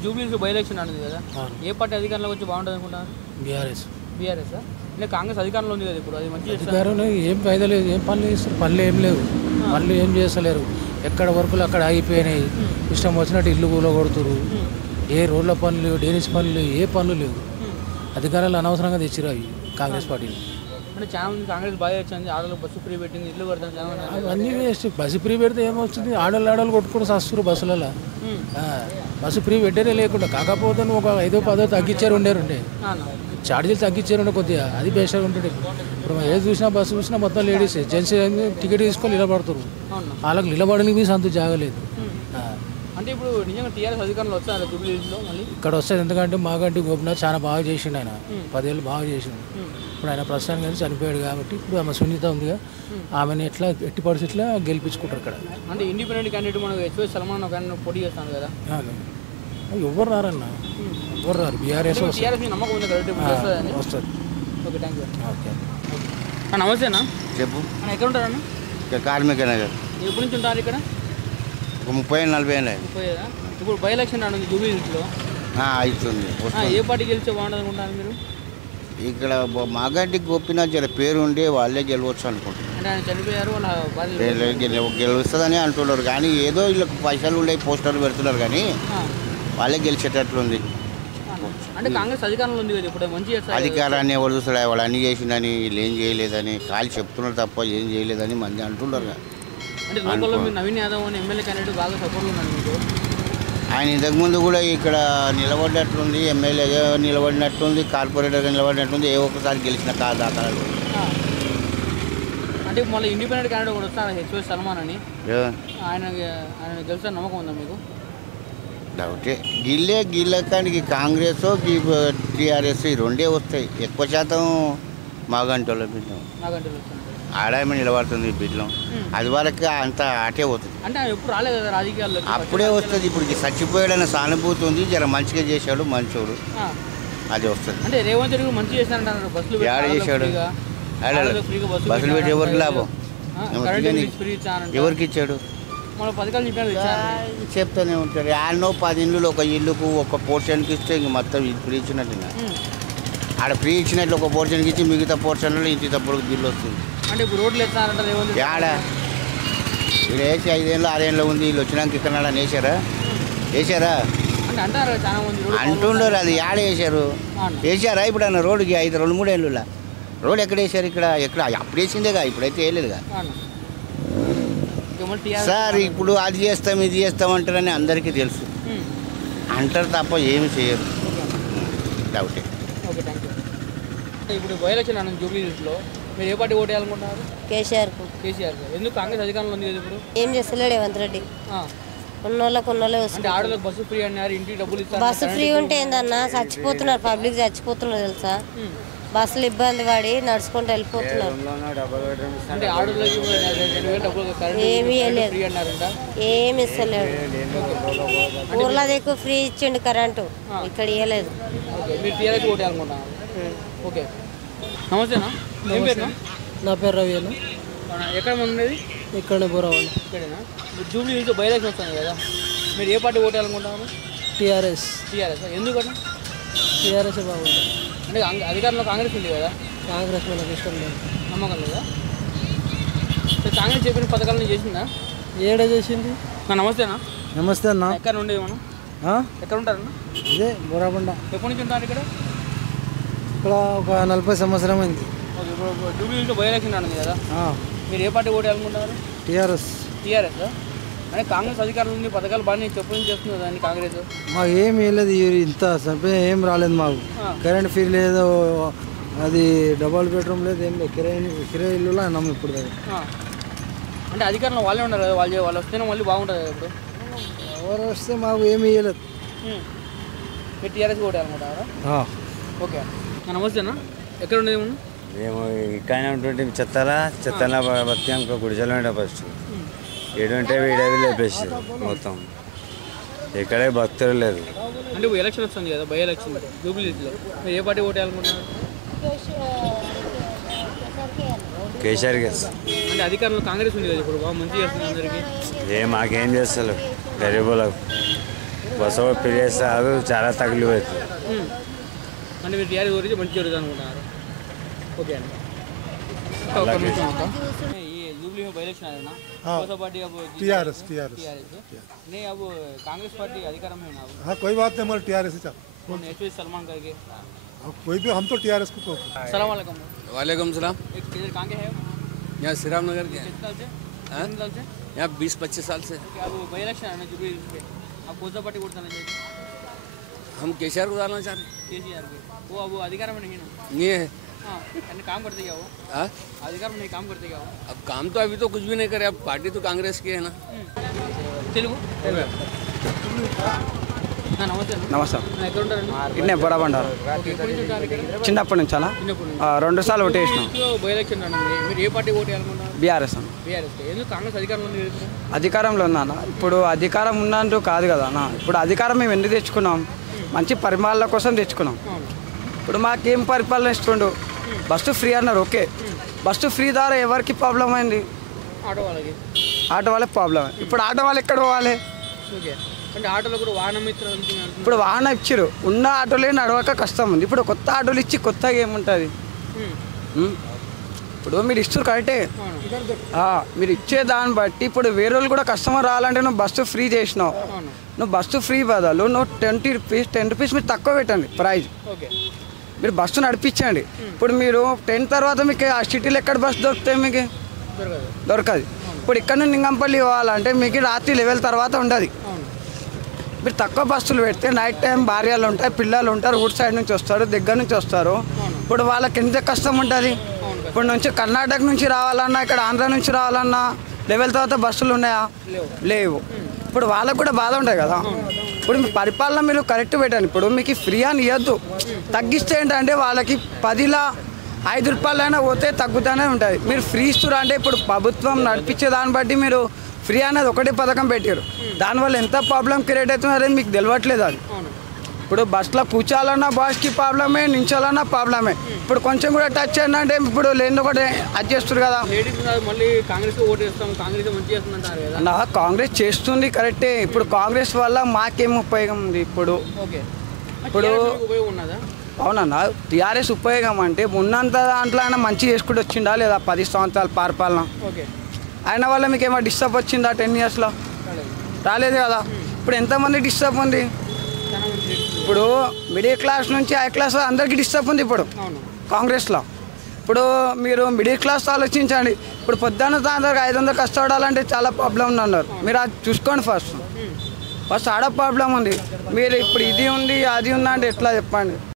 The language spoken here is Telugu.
ఇప్పుడు జూబ్లీస్ బై ఎలక్షన్ అనేది కదా, ఏ పార్టీ అధికారంలోకి వచ్చి బాగుంటుంది అనుకుంటారు? బీఆర్ఎస్. బీఆర్ఎస్ అంటే కాంగ్రెస్ అధికారంలో ఉంది కదా ఇప్పుడు, అది మంచి అధికారంలో ఏం ఫైదా లేదు, ఏం పనులు చేస్తారు, పనులు ఏం లేవు, పనులు ఏం చేస్తలేరు, ఎక్కడ వర్కులు అక్కడ ఆగిపోయినాయి, ఇష్టం వచ్చినట్టు ఇల్లు కూల కొడుతురు, ఏ రోడ్ల పనులు డేనిస్ పనులు ఏ పనులు లేవు. అధికారాలు అనవసరంగా తెచ్చిరు అవి కాంగ్రెస్ పార్టీని. అంటే చాలా మంది కాంగ్రెస్ బాగా వచ్చింది, ఆడలకు బస్సు ఫ్రీ పెట్టింది, ఇల్లు కడతాను చాలా మంది. అవన్నీ వేస్ట్. బస్సు ఫ్రీ పెడితే ఏమొస్తుంది, ఆడలు కొట్టుకుని వస్తున్నారు బస్సులలో. బస్సు ఫ్రీ పెట్టేనే లేకుండా, కాకపోతే నువ్వు ఒక 5-10 తగ్గించారు ఉండే ఛార్జీలు తగ్గించారు కొద్దిగా, అది బెస్ట్గా ఉంటుంది. ఇప్పుడు ఏది చూసినా బస్సు చూసినా మొత్తం లేడీస్ జెంట్స్ టికెట్ తీసుకొని నిలబడుతున్నారు, వాళ్ళకి నిలబడడానికి మీ సంత జాగలేదు. అంటే ఇప్పుడు నిజంగా టీఆర్ఎస్ అధికారంలో వస్తారు జూబ్లీస్లో మళ్ళీ ఇక్కడ వస్తుంది, ఎందుకంటే మాగంటి గోపినాథ్ చాలా బాగా చేసిండు, ఆయన 10 ఏళ్ళు బాగా చేసిండు. ఇప్పుడు ఆయన ప్రస్తుతానికి కానీ చనిపోయాడు కాబట్టి ఇప్పుడు ఆమె సునీత ఉందిగా, ఆమెను ఎట్లా ఎట్టి పరిస్థితుల్లో గెలిపించుకుంటారు ఇక్కడ. అంటే ఇండిపెండెంట్ క్యాండిడేట్ మనం హెచ్ఎస్ సల్మాన్ ఒక పోటీ చేస్తాను కదా, ఎవరు రారన్న, ఎవరు రారు. బీఆర్ఎస్ నమ్మకం ఉంది కదా వస్తుంది. Okay, thank you. ఓకే నమస్తే అన్న. చెప్పు. ఎక్కడ ఉంటారన్న? కార్మిక నగర్. ఎప్పటి నుంచి ఉంటారు ఇక్కడ? ఒక 30-40 ఏళ్ళు. 30. ఇప్పుడు బై ఎలక్షన్ ఉంది జూబ్లీస్లో, అవుతుంది. ఏ పార్టీ గెలిచే బాగుంటుంది అనుకుంటారు మీరు? ఇక్కడ మాగంటి గోపినాథ్ జర పేరు ఉండి వాళ్ళే గెలవచ్చు అనుకుంటున్నారు. అంటే ఆయన చనిపోయారు, వాళ్ళ గెలుస్తుందని అంటున్నారు, కానీ ఏదో వీళ్ళకి పైసలు ఉండే పోస్టర్లు పెడుతున్నారు, కానీ వాళ్ళే గెలిచేటట్లుంది. అంటే కాంగ్రెస్ అధికారంలో ఉంది కదా ఇప్పుడు, మంచి అధికారాన్ని ఎవరు చూస్తాడు, వాళ్ళు అన్నీ చేసిందని వీళ్ళు ఏం చేయలేదని ఖాళీ చెప్తున్నారు తప్ప ఏం చేయలేదని మంది అంటున్నారు. అంటే లోకల్లో మీరు నవీన్ యాదవ్ అని ఎమ్మెల్యే క్యాండిడేట్ బాగా సపోర్ట్ ఉన్నాడు మీకు. ఆయన ఇంతకుముందు కూడా ఇక్కడ నిలబడినట్లుంది, ఎమ్మెల్యేగా నిలబడినట్లుంది, కార్పొరేటర్గా నిలబడినట్లుంది, ఏ ఒక్కసారి గెలిచిన దాఖలాలు. అంటే మళ్ళీ ఇండిపెండెంట్ క్యాండిడేట్ కూడా వస్తాను హెచ్ఎస్ సల్మాన్ అని, ఆయన గెలుస్తా నమ్మకం ఉందా మీకు? డౌటే. గిల్లకానికి కాంగ్రెస్ టీఆర్ఎస్ ఈ రెండే వస్తాయి, ఎక్కువ శాతం మాగంటోళ్ళ బిడ్డం ఆడామే నిలబడుతుంది బిడ్డం, అది వరకు అంత అటే పోతుంది. అంటే ఎప్పుడు రాలేదు కదా రాజకీయాల్లో, అప్పుడే వస్తుంది. ఇప్పుడు చచ్చిపోయాడన్న సానుభూతి ఉంది, జర మంచిగా చేశాడు మంచోడు, అది వస్తుంది. అంటే రేవంత్ రెడ్డి మంచి చేశారంటారు, బస్సులు చేశాడు, బస్సులు పెట్టి ఎవరికి లాభం, ఎవరికి ఇచ్చాడు? మన పథకాలు చెప్తానే ఉంటాడు. ఆడనో 10 ఇళ్ళు ఒక ఇల్లుకు ఒక పోర్షన్కి ఇస్తే ఇంక మొత్తం ఫ్రీ ఇచ్చినట్టు, ఆడ ఫ్రీ ఇచ్చినట్లు ఒక పోర్షన్కి ఇచ్చి మిగతా పోర్షన్లో ఇంటి తప్పుడు బిల్లు వస్తుంది. అంటే ఇప్పుడు రోడ్లు ఎత్తారంటారు ఆడ వీళ్ళు వేసి 5 ఏళ్ళు 6 ఏళ్ళు ఉంది, వీళ్ళు వచ్చినాక ఇక్కడ వేసారా అంటే అంటారు చాలా మంది అంటుండరు. అది ఆడ వేసారా ఇప్పుడు అన్న రోడ్డుకి 2-3 ఏళ్ళు రోడ్ ఎక్కడ వేసారు? ఇక్కడ ఎక్కడ అప్పుడు వేసిందేగా, ఇప్పుడైతే వేయలేదుగా సార్. ఇప్పుడు అది చేస్తాం ఇది చేస్తాం అంటారని అందరికీ తెలుసు, అంటారు తప్ప ఏమి చేయరు. డౌటే. Okay, thank you. ఇప్పుడు బై ఎలక్షన్ అన్న జూబ్లీస్లో మీరు ఏ పార్టీ ఓటు వేయాలనుకుంటున్నారు? కేసీఆర్. ఎందుకు కాంగ్రెస్ అధికారంలో ఉంది కదా ఇప్పుడు? ఏం చేస్తలేడు రేవంత్ రెడ్డి, ఉన్నోళ్ళే అంటే ఆడలకు బస్సు ఫ్రీ అన్నారు, ఇంటికి డబ్బులు ఇస్తారు. బస్సు ఫ్రీ ఉంటే ఏందన్నా చచ్చిపోతున్నారు, పబ్లిక్ చచ్చిపోతున్నారు తెలుసా, బస్సులు ఇబ్బంది పడి నడుచుకుంటూ వెళ్ళిపోతున్నారు. అంటే ఆడోళ్ళకి ఏమీ ఇవ్వలేదు, ఏమి ఇస్తలేడు. ఊర్లో ఎక్కువ ఫ్రీ ఇచ్చిండు కరెంటు, ఇక్కడ ఇవ్వలేదు. మీరు టీఆర్ఎస్ ఓటు వేయాలనుకుంటున్నారు? ఓకే, నమస్తేనా. ఏం పేరు? నా పేరు రవి. ఎక్కడ ఉండేది? ఇక్కడనే బోరావాలి. ఇక్కడేనా? జూబ్లీ నుంచి బై ఎలక్షన్ వస్తుంది కదా, మీరు ఏ పార్టీ ఓటు వేయాలనుకుంటున్నారు? టీఆర్ఎస్. ఎందుకంటే టీఆర్ఎస్ బాగుంటుంది. అంటే అధికారంలో కాంగ్రెస్ ఉంది కదా, కాంగ్రెస్ మనకు ఇష్టం లేదు, నమ్మకం లేదా? కాంగ్రెస్ చెప్పిన పథకాలను చేసిందా? ఏడ చేసింది? నమస్తేనా. నమస్తే అన్న. ఎక్కడ ఉండేది మనం? ఎక్కడ ఉంటారన్న? ఇదే బోరాబండ. ఎప్పటి నుంచి ఉంటారు ఇక్కడ? ఇక్కడ ఒక 40 సంవత్సరం అయింది. ఇప్పుడు జూబ్లీలో బై ఎలక్షన్ ఉంది కదా, మీరు ఏ పార్టీ ఓటు వేయాలనుకుంటున్నారు? టీఆర్ఎస్. అంటే కాంగ్రెస్ అధికారుల నుండి పథకాలు బాగా చెప్పడం చేస్తుంది దాన్ని కాంగ్రెస్. మాకు ఏం వేయలేదు, ఇంత ఏం రాలేదు మాకు. కరెంట్ ఫ్రీ లేదు, అది డబల్ బెడ్రూమ్ లేదు, ఏం లేదు, కిరాయి ఇల్లులో అన్నాము ఇప్పుడు. అంటే అధికారంలో వాళ్ళే ఉన్నారు కదా, వాళ్ళు వస్తేనే మళ్ళీ బాగుంటుంది కదా. ఇప్పుడు ఎవరు వస్తే మాకు ఏమి ఇవ్వలేదు. మీరు టీఆర్ఎస్ ఓటు వేయాలనుకుంటారా? ఓకే, నమస్తేనా. ఎక్కడ ఉండేది మనం? మేము ఇక్కడనే ఉంటుంటే చెత్తలా బతికి ఇంకో గుడిసెలో ఉండే ఫస్ట్ ఏడుంటే వీడేవి లేపేసారు మొత్తం, ఇక్కడే భక్తులు లేదు. అంటే ఇప్పుడు ఎలక్షన్ వస్తుంది కదా, బై ఎలక్షన్ జూబ్లీస్లో, మీరు ఏ పార్టీ ఓటు వేయాలనుకుంటున్నారు? కేసీఆర్ గెస్. అంటే అధికారంలో కాంగ్రెస్ ఉంది కదా ఇప్పుడు, బాగా మంచి చేస్తుంది అందరికీ. మాకేం చేస్తారు గరీబులకు. బస్సు ఫ్రీ చేస్తే అది చాలా తగిలి అవుతుంది. అంటే మీరు టీఆర్ఎస్ గురించి మంచి జరుగుతుంది అనుకుంటున్నారు. ఓకే అండి. ये जुबली में इलेक्शन है ना, कौन सा पार्टी अब टीआरएस नहीं, अब कांग्रेस पार्टी अधिकार में है ना. हाँ कोई बात नहीं, हमारे टीआरएस ही कौन एसपी सलमान करके. अब कोई भी, हम तो टीआरएस को सलाम वालेकुम. वालेकुम सलाम. एक किधर कहाँ के है? यहाँ श्रीराम नगर के. कितने साल से? यहाँ 20-25 साल से. अब बाई इलेक्शन है ना जुबली पे, अब कौन सा पार्टी वोट डालना चाहिए? हम केसीआर को डालना चाहते हैं. केसीआर के. वो अब अधिकार में नहीं ना. ये हाँ, काम करते क्या वो? हाँ, अधिकार में नहीं काम करते क्या वो? अब काम तो अभी तो कुछ भी नहीं करे. अब पार्टी तो कांग्रेस की है ना. తెలుగు నమస్తే. నమస్తే. ఎక్కడ ఉంటారండి? ఇన్నే బొరబండారు. ఎప్పటి నుంచి ఉంటారు ఇక్కడ? చిన్నప్పటి నుంచి అలా చిన్నప్పటి నుంచి. 2 సార్లు ఓటు వేసినాం. బై ఎలక్షన్ అండి, మీరు ఏ పార్టీ ఓటు వేయాలనుకుంటున్నారు? బీఆర్ఎస్ అన్న. బీఆర్ఎస్. ఎందుకు కాంగ్రెస్ అధికారంలో ఉంది? అధికారంలో ఉందన్న. ఇప్పుడు అధికారం ఉన్నట్టు కాదు కదా అన్న. ఇప్పుడు అధికారం మేము ఎందుకు తెచ్చుకున్నాం? మంచి పరిపాలన కోసం తెచ్చుకున్నాం. ఇప్పుడు మాకేం పరిపాలన ఇస్తుండు? బస్సు ఫ్రీ అన్నారు, ఓకే. బస్సు ఫ్రీ ద్వారా ఎవరికి ప్రాబ్లం అయింది? ఆటో వాళ్ళకి. ఆటో వాళ్ళకి ప్రాబ్లం. ఇప్పుడు ఆటో వాళ్ళు ఎక్కడ పోవాలి? ఓకే, అంటే ఆటోలో కూడా వాహనం ఇస్తారు. ఇప్పుడు వాహనం ఇచ్చారు, ఉన్న ఆటోలే నడవక కష్టం ఉంది. ఇప్పుడు కొత్త ఆటోలు ఇచ్చి కొత్తగా ఏముంటుంది? ఇప్పుడు మీరు ఇస్తారు కరెక్టే, మీరు ఇచ్చే దాన్ని బట్టి ఇప్పుడు వేరే వాళ్ళు కూడా కస్టమర్ రావాలంటే నువ్వు బస్సు ఫ్రీ చేసినావు. నువ్వు బస్సు ఫ్రీ బదులు నువ్వు 10 రూపీస్ మీరు తక్కువ పెట్టండి ప్రైజ్. మీరు బస్సు నడిపించండి. ఇప్పుడు మీరు 10 తర్వాత మీకు ఆ సిటీలో ఎక్కడ బస్సు దొరుకుతాయి? మీకు దొరకదు. ఇప్పుడు ఇక్కడ నుండి నింగంపల్లి పోవాలంటే మీకు రాత్రి 11 తర్వాత ఉండదు. మీరు తక్కువ బస్సులు పెడితే నైట్ టైం భార్యలు ఉంటాయి, పిల్లలు ఉంటారు, ఊటి సైడ్ నుంచి వస్తారు, దగ్గర నుంచి వస్తారు. ఇప్పుడు వాళ్ళకి ఎంత కష్టం ఉంటుంది? ఇప్పుడు నుంచి కర్ణాటక నుంచి రావాలన్నా, ఇక్కడ ఆంధ్ర నుంచి రావాలన్నా 11 తర్వాత బస్సులు ఉన్నాయా? లేవు. ఇప్పుడు వాళ్ళకు కూడా బాధ ఉంటుంది కదా. ఇప్పుడు మీ పరిపాలన మీరు కరెక్ట్ పెట్టండి. ఇప్పుడు మీకు ఫ్రీ అని ఇవ్వద్దు, తగ్గిస్తే ఏంటంటే వాళ్ళకి 10లో 5 రూపాయలైనా పోతే తగ్గుతూనే ఉంటుంది. మీరు ఫ్రీ ఇస్తున్నారు అంటే ఇప్పుడు ప్రభుత్వం నడిపించే దాన్ని బట్టి మీరు ఫ్రీ అనేది ఒకటే పథకం పెట్టారు. దానివల్ల ఎంత ప్రాబ్లం క్రియేట్ అవుతుందని మీకు తెలియట్లేదు. అది ఇప్పుడు బస్సులో కూర్చోాలన్నా బాస్కి ప్రాబ్లమే, నించాలన్నా ప్రాబ్లమే. ఇప్పుడు కొంచెం కూడా టచ్ అయిందంటే ఇప్పుడు లేని ఒకటి అది చేస్తారు కదా. మళ్ళీ కాంగ్రెస్ ఓటు వేస్తాం, కాంగ్రెస్ మంచి చేస్తుందంటారు కదా. నా కాంగ్రెస్ చేస్తుంది కరెక్టే. ఇప్పుడు కాంగ్రెస్ వల్ల మాకేం ఉపయోగం ఉంది? ఇప్పుడు ఉపయోగం ఉన్నదా? అవునన్నా, టీఆర్ఎస్ ఉపయోగం అంటే ఉన్నంత దాంట్లో ఆయన మంచి చేసుకుంటూ వచ్చిందా లేదా? 10 సంవత్సరాల పరిపాలన ఆయన వల్ల మీకు ఏమైనా డిస్టర్బ్ వచ్చిందా? 10 ఇయర్స్లో రాలేదు కదా. ఇప్పుడు ఎంతమంది డిస్టర్బ్ ఉంది? ఇప్పుడు మిడిల్ క్లాస్ నుంచి హై క్లాస్ అందరికీ డిస్టర్బ్ ఉంది ఇప్పుడు కాంగ్రెస్లో. ఇప్పుడు మీరు మిడిల్ క్లాస్ ఆలోచించండి. ఇప్పుడు పొద్దున్న సాయంత్రం 500 కష్టపడాలంటే చాలా ప్రాబ్లం ఉన్నారు. మీరు అది చూసుకోండి. ఫస్ట్ ఆడ ప్రాబ్లం ఉంది. మీరు ఇప్పుడు ఇది ఉంది అది ఉందా అంటే ఎట్లా చెప్పండి?